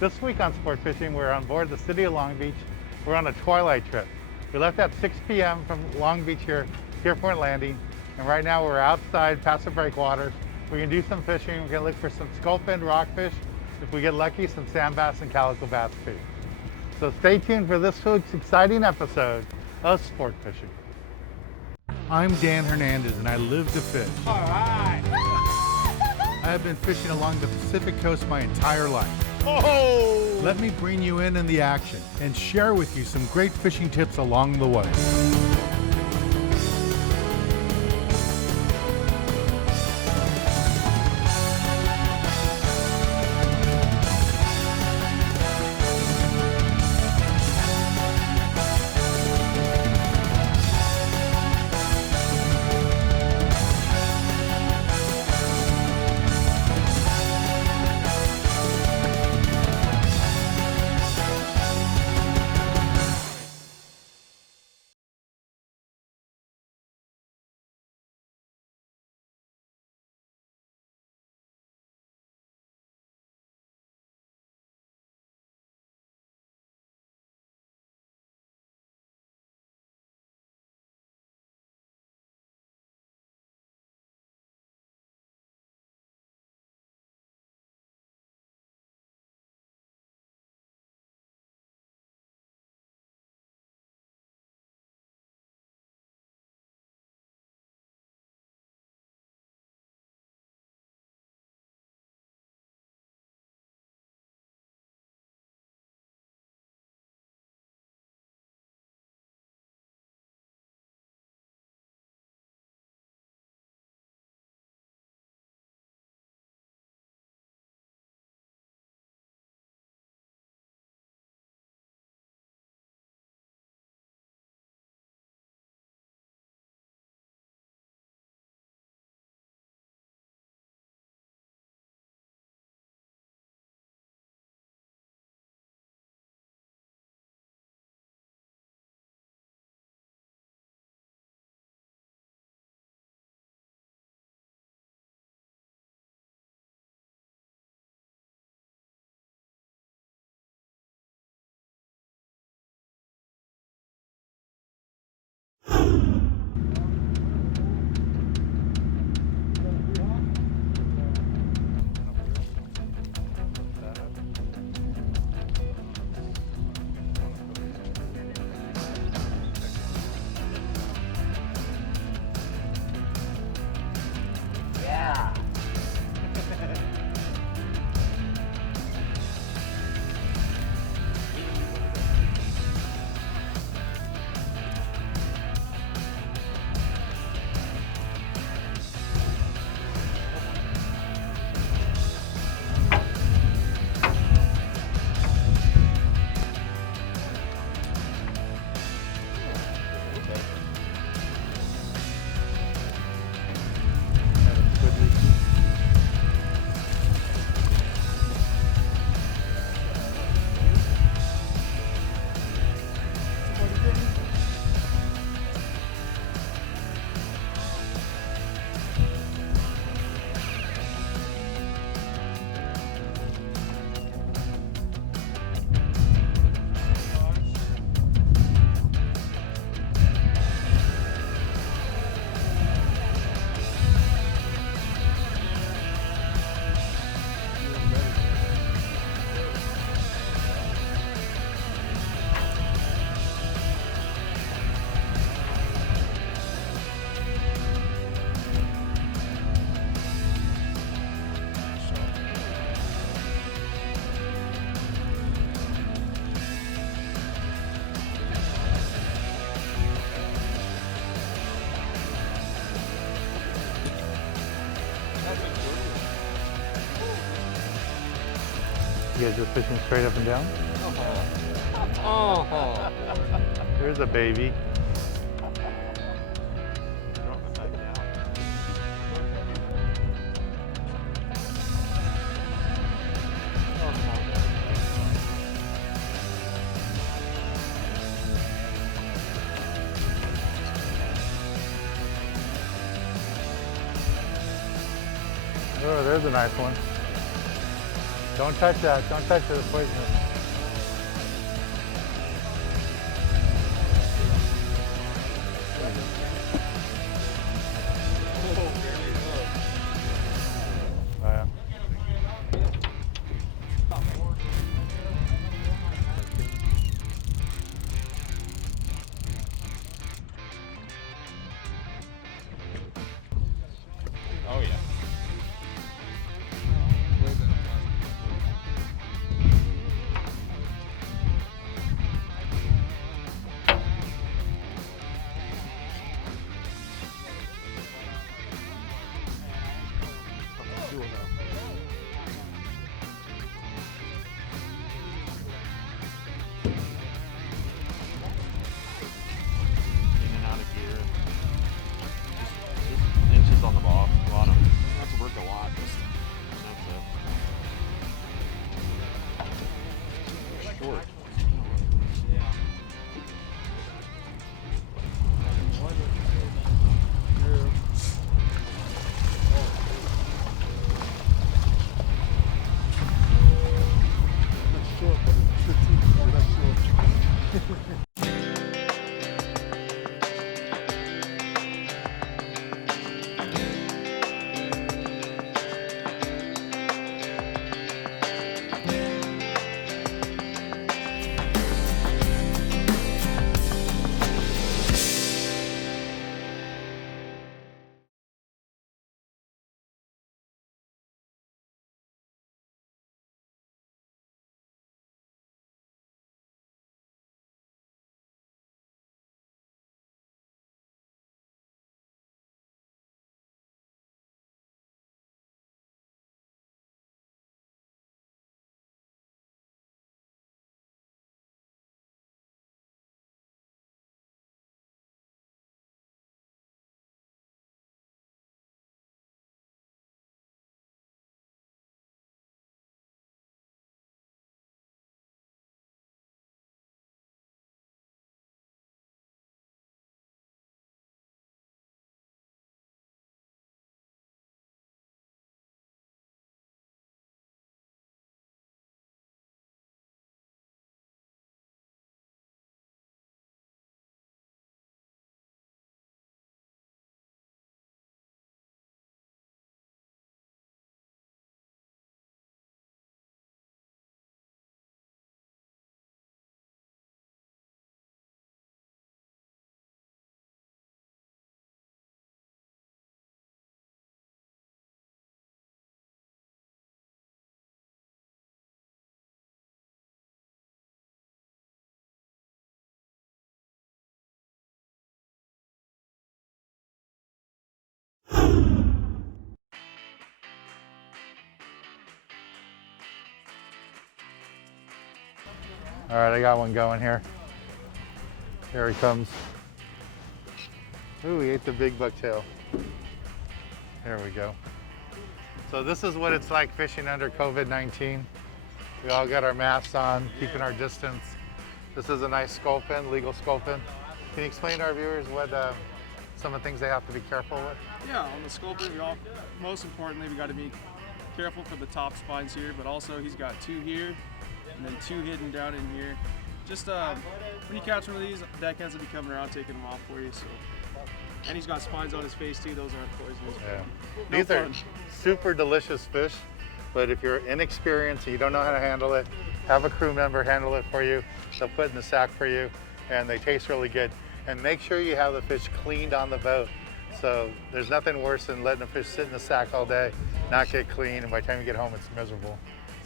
This week on Sport Fishing, we're on board the City of Long Beach. We're on a Twilight trip. We left at 6 p.m. from Long Beach here, Pierpont Landing, and right now we're outside Passive Breakwaters. We can do some fishing. We're gonna look for some skullfin rockfish. If we get lucky, some sand bass and calico bass too. So stay tuned for this week's exciting episode of Sport Fishing. I'm Dan Hernandez and I live to fish. All right. I have been fishing along the Pacific coast my entire life. Oh! Let me bring you in the action and share with you some great fishing tips along the way. You guys just fishing straight up and down? Oh. There's a baby. Oh, there's a nice one. Don't touch that. Don't touch it. It's poisonous. Oh, yeah. Oh, yeah. In and out of gear. Just inches on the bottom. Have to work a lot. That's it. Short. All right, I got one going here. Here he comes. Ooh, he ate the big bucktail. There we go. So this is what it's like fishing under COVID-19. We all got our masks on, keeping our distance. This is a nice sculpin, legal sculpin. Can you explain to our viewers what some of the things they have to be careful with? Yeah, on the sculpin, most importantly, we got to be careful for the top spines here, but also he's got two here, and then two hidden down in here. Just when you catch one of these, deckhands will be coming around taking them off for you. So, and he's got spines on his face too. Those aren't poisonous. Yeah. No These fun. are super delicious fish, but if you're inexperienced and you don't know how to handle it, have a crew member handle it for you. They'll put it in the sack for you, and they taste really good. And make sure you have the fish cleaned on the boat. So there's nothing worse than letting a fish sit in the sack all day, not get clean, and by the time you get home, it's miserable.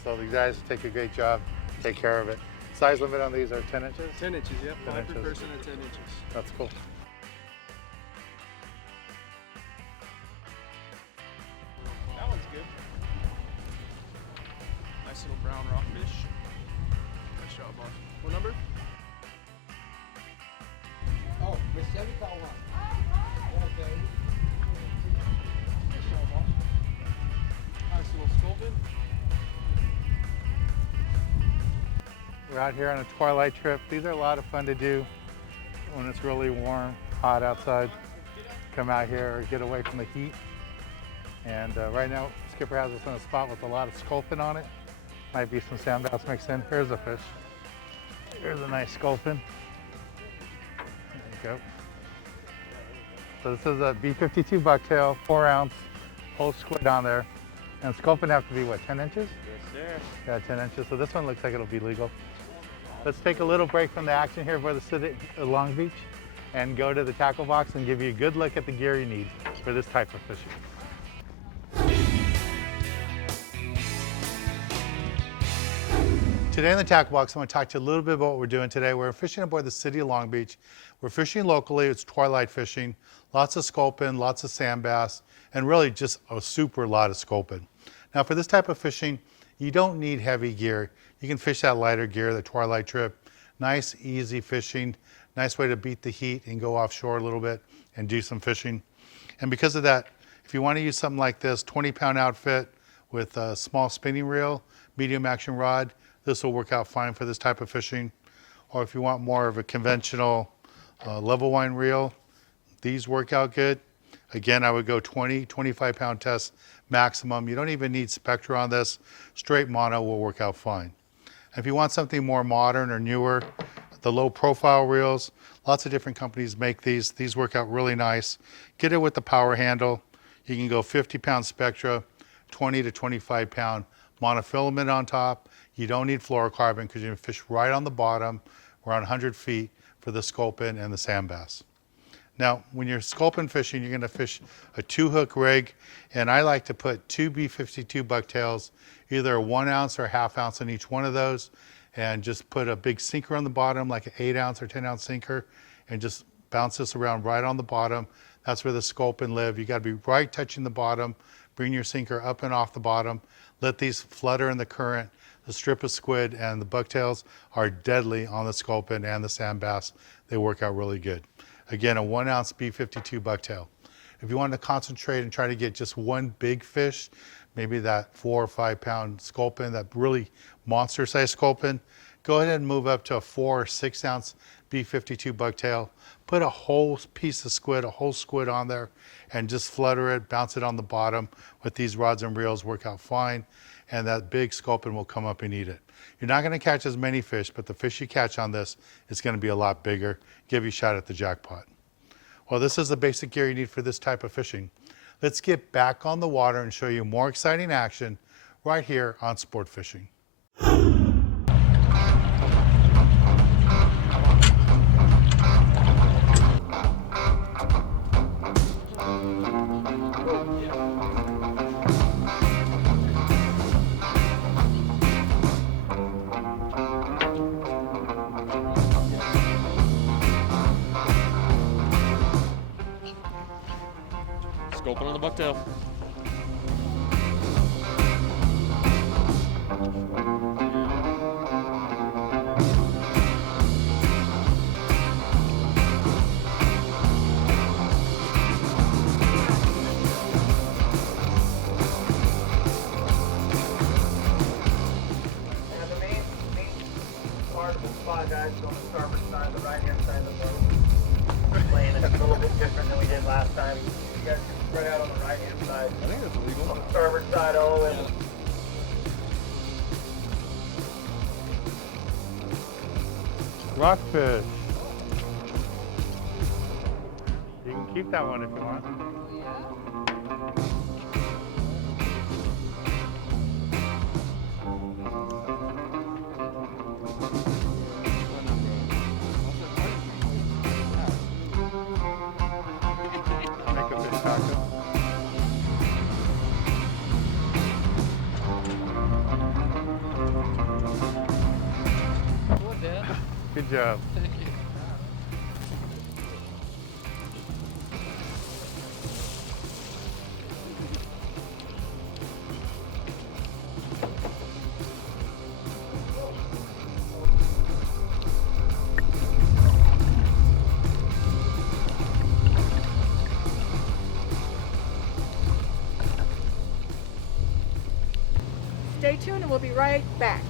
So these guys take a great job, take care of it. Size limit on these are 10 inches? 10 inches, yep. 10 5 per inches. person at 10 inches. That's cool. That one's good. Nice little brown rockfish. Nice job, boss. What number? Oh, Miss Chevy called one. Okay. Nice job, boss. Nice little sculpin. We're out here on a twilight trip. These are a lot of fun to do when it's really warm, hot outside. Come out here, get away from the heat. And right now, Skipper has us in a spot with a lot of sculpin on it. Might be some sand bass mixed in. Here's a fish. Here's a nice sculpin. There you go. So this is a B52 bucktail, 4-ounce, whole squid on there. And sculpin have to be what, 10 inches? Yes, sir. Yeah, 10 inches. So this one looks like it'll be legal. Let's take a little break from the action here for the city of Long Beach and go to the tackle box and give you a good look at the gear you need for this type of fishing. Today in the tackle box, I want to talk to you a little bit about what we're doing today. We're fishing aboard the city of Long Beach. We're fishing locally. It's twilight fishing. Lots of sculpin, lots of sand bass, and really just a super lot of sculpin. Now for this type of fishing, you don't need heavy gear. You can fish that lighter gear, the twilight trip. Nice, easy fishing. Nice way to beat the heat and go offshore a little bit and do some fishing. And because of that, if you want to use something like this, 20-pound outfit with a small spinning reel, medium action rod, this will work out fine for this type of fishing. Or if you want more of a conventional level line reel, these work out good. Again, I would go 20, 25-pound test maximum. You don't even need Spectra on this. Straight mono will work out fine. If you want something more modern or newer, the low profile reels, lots of different companies make these. These work out really nice. Get it with the power handle. You can go 50-pound Spectra, 20 to 25-pound monofilament on top. You don't need fluorocarbon because you can fish right on the bottom, around 100 feet for the sculpin and the sand bass. Now, when you're sculpin fishing, you're gonna fish a 2-hook rig, and I like to put 2 B52 bucktails, either a 1-ounce or a 1/2 ounce in each one of those, and just put a big sinker on the bottom, like an 8-ounce or 10-ounce sinker, and just bounce this around right on the bottom. That's where the sculpin live. You gotta be right touching the bottom, bring your sinker up and off the bottom, let these flutter in the current. The strip of squid and the bucktails are deadly on the sculpin and the sand bass. They work out really good. Again, a 1-ounce B52 bucktail. If you want to concentrate and try to get just one big fish, maybe that 4 or 5-pound sculpin, that really monster size sculpin, go ahead and move up to a 4 or 6-ounce B52 bucktail. Put a whole piece of squid, a whole squid on there, and just flutter it, bounce it on the bottom. With these rods and reels, work out fine, and that big sculpin will come up and eat it. You're not gonna catch as many fish, but the fish you catch on this is gonna be a lot bigger, give you a shot at the jackpot. Well, this is the basic gear you need for this type of fishing. Let's get back on the water and show you more exciting action right here on Sport Fishing. Scoping on the bucktail. And the main part of the spot, guys, is on the starboard side, the right-hand side of the boat. Playing it a little bit different than we did last time. You guys can spread out on the right-hand side. I think that's illegal. On the starboard side, all the way. Rockfish. You can keep that one if you want. Make a fish taco. Good job. Stay tuned and we'll be right back.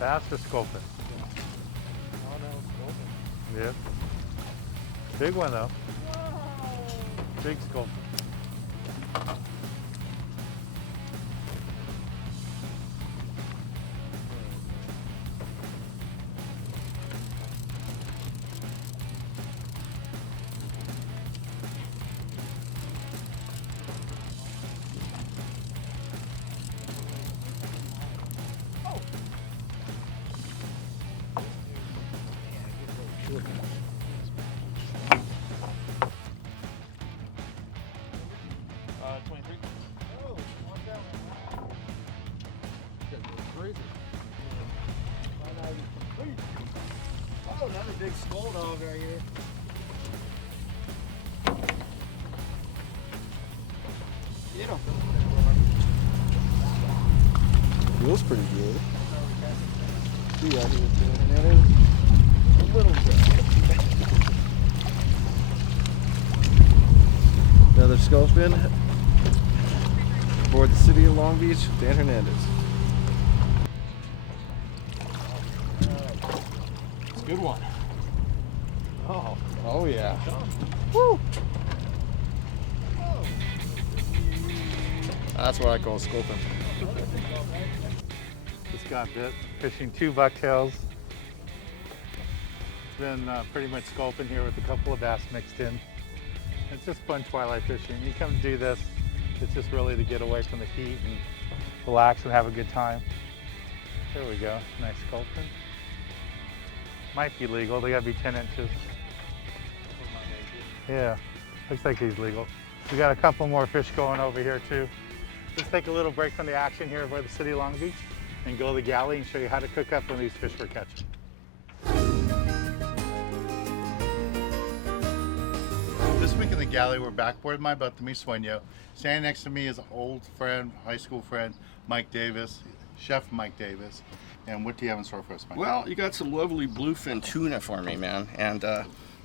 Bass or sculpin? Yep. Big one though. Big sculpin. Oh, another big skull dog right here. Get him. Feels pretty good. See, I need Hernandez. A little bit. Another skull fin aboard the City of Long Beach, Dan Hernandez. It's a good one. Oh yeah. Woo! That's what I call scoping. Just got bit fishing 2 bucktails. It's been pretty much sculpin here with a couple of bass mixed in. It's just fun twilight fishing. You come to do this, it's just really to get away from the heat and relax and have a good time. There we go, nice sculpin. Might be legal, they gotta be 10 inches. Yeah, looks like he's legal. We got a couple more fish going over here too. Let's take a little break from the action here by the City of Long Beach and go to the Galley and show you how to cook up one of these fish we're catching. This week in the Galley, we're backboard my butt to mi sueño. Standing next to me is an old friend, high school friend, Mike Davis, Chef Mike Davis. And what do you have in store for us, Mike? Well, you got some lovely bluefin tuna for me, man. And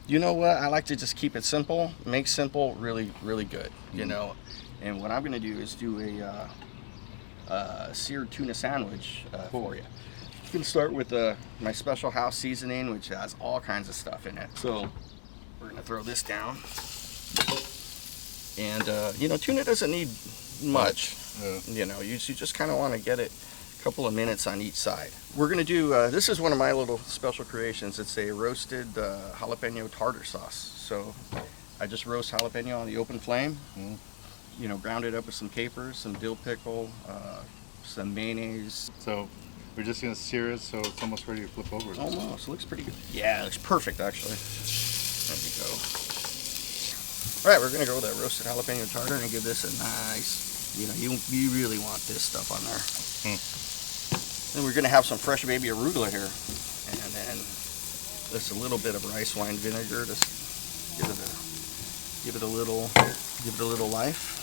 you know what? I like to just keep it simple, make simple, really, really good, you know. And what I'm gonna do is do a seared tuna sandwich for you. You can start with my special house seasoning, which has all kinds of stuff in it. So we're gonna throw this down. And you know, tuna doesn't need much. You know, you just kind of want to get it a couple of minutes on each side. We're gonna do, this is one of my little special creations. It's a roasted jalapeno tartar sauce. So I just roast jalapeno on the open flame. You know, ground it up with some capers, some dill pickle, some mayonnaise. So we're just gonna sear it so it's almost ready to flip over. Almost, looks pretty good. Yeah, it looks perfect actually. There we go. All right, we're gonna go with that roasted jalapeno tartar and give this a nice, you know, you really want this stuff on there. Then we're gonna have some fresh baby arugula here, and then just a little bit of rice wine vinegar to give it a little life.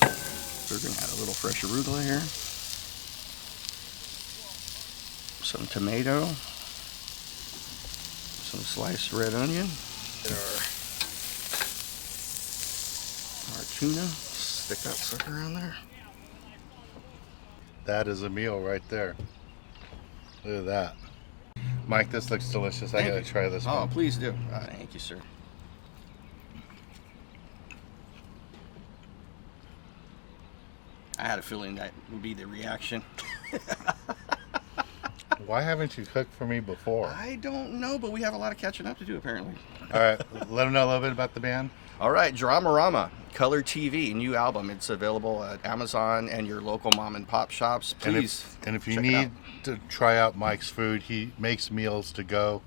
We're gonna add a little fresh arugula here, some tomato, some sliced red onion, get our tuna, stick that sucker on there. That is a meal right there. Look at that. Mike, this looks delicious. I Thank gotta you. try this Oh, one. please do. Thank you, sir. I had a feeling that would be the reaction. Why haven't you cooked for me before? I don't know, but we have a lot of catching up to do apparently. All right, let them know a little bit about the band. All right, Dramarama, Color TV, new album. It's available at Amazon and your local mom and pop shops. Please. And if you check it need out. to try out Mike's food, he makes meals to go,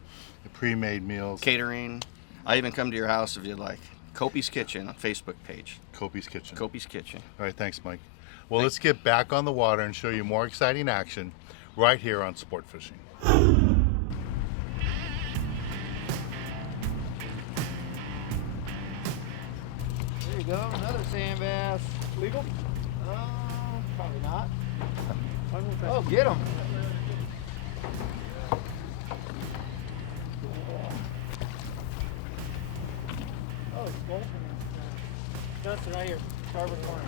pre-made meals. Catering. I even come to your house if you'd like. Kopi's Kitchen on Facebook page. Kopi's Kitchen. Kopi's Kitchen. All right, thanks, Mike. Well, let's get back on the water and show you more exciting action right here on Sport Fishing. There you go, another sand bass. Legal? Probably not. Oh, get him. Oh, it's golfing. Justin, right here, starboard corner.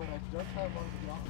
but I just have one beyond.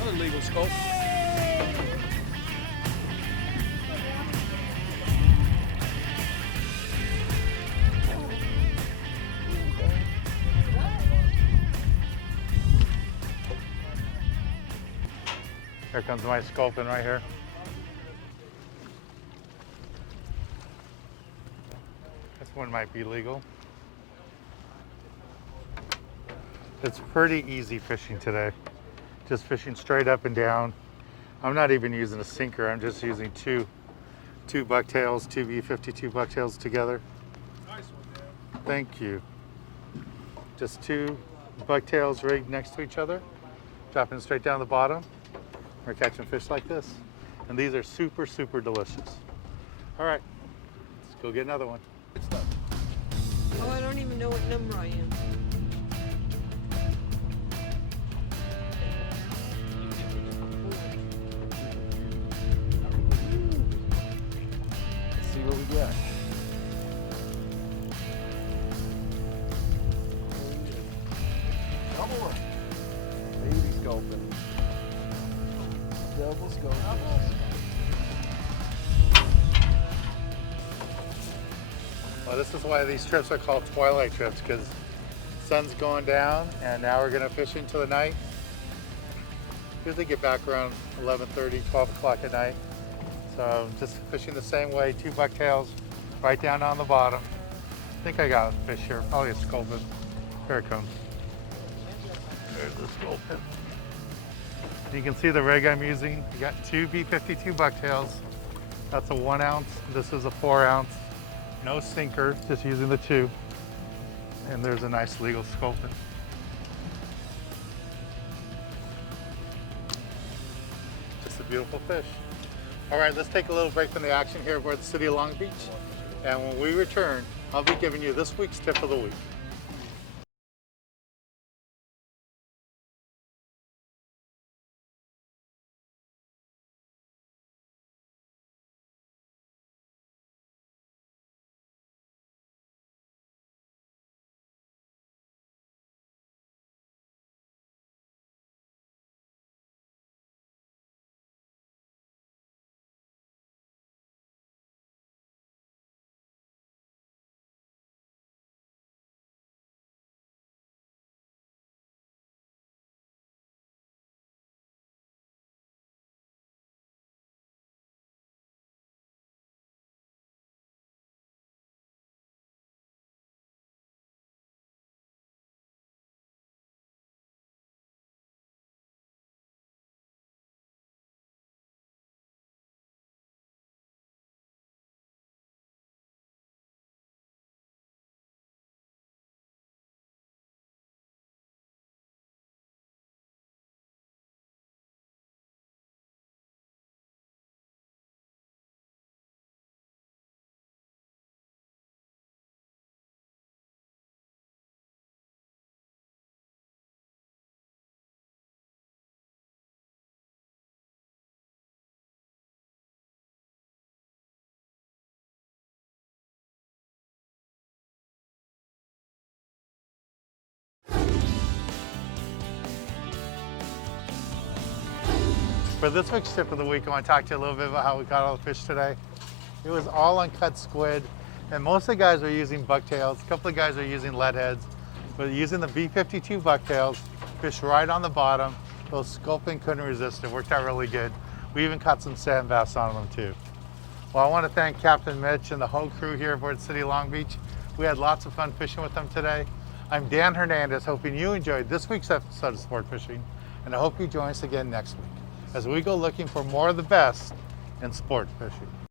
Another legal scope. Here comes my sculpin right here. This one might be legal. It's pretty easy fishing today. Just fishing straight up and down. I'm not even using a sinker. I'm just using two bucktails, two V52 bucktails together. Nice one, man. Thank you. Just two bucktails rigged next to each other, dropping straight down the bottom. We're catching fish like this. And these are super, super delicious. All right, let's go get another one. Oh, I don't even know what number I am. Let's see what we got. Come on. Baby sculpin. Double sculpin. Well, this is why these trips are called Twilight trips, because sun's going down and now we're gonna fish into the night. Usually get back around 11:30, 12 o'clock at night. So just fishing the same way, two bucktails right down on the bottom. I think I got a fish here, probably a sculpin. Here it comes. There's the sculpin. You can see the rig I'm using. You got two B52 bucktails. That's a 1 ounce. This is a 4 ounce. No sinker, just using the two. And there's a nice legal sculpin. Just a beautiful fish. All right, let's take a little break from the action here aboard the City of Long Beach. And when we return, I'll be giving you this week's tip of the week. For this week's tip of the week, I want to talk to you a little bit about how we caught all the fish today. It was all uncut squid, and most of the guys are using bucktails. A couple of guys are using lead heads, but using the B52 bucktails, fish right on the bottom. Those sculpin couldn't resist it. Worked out really good. We even caught some sand bass on them too. Well, I want to thank Captain Mitch and the whole crew here aboard City of Long Beach. We had lots of fun fishing with them today. I'm Dan Hernandez, hoping you enjoyed this week's episode of Sport Fishing, and I hope you join us again next week as we go looking for more of the best in sport fishing.